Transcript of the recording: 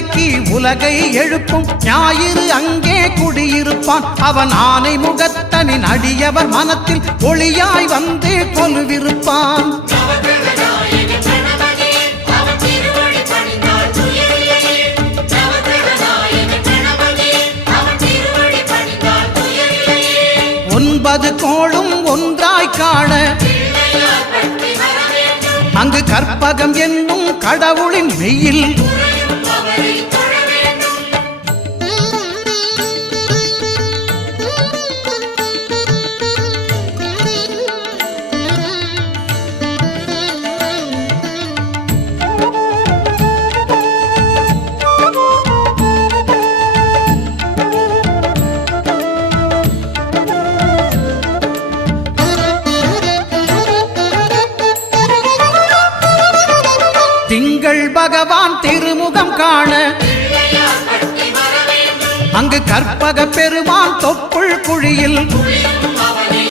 விளக்கி உலகை எழுப்பும் ஞாயிறு அங்கே குடியிருப்பான். அவன் ஆனை முகத்தனின் அடியவர் மனத்தில் ஒளியாய் வந்து கொலுவிருப்பான். ஒன்பது கோளும் ஒன்றாய் காண அங்கு கற்பகம் என்னும் கடவுளின் மெய்யில் திங்கள் பகவான் திருமுகம் காண அங்கு கற்பக பெருமான் தொப்புள் குழியில்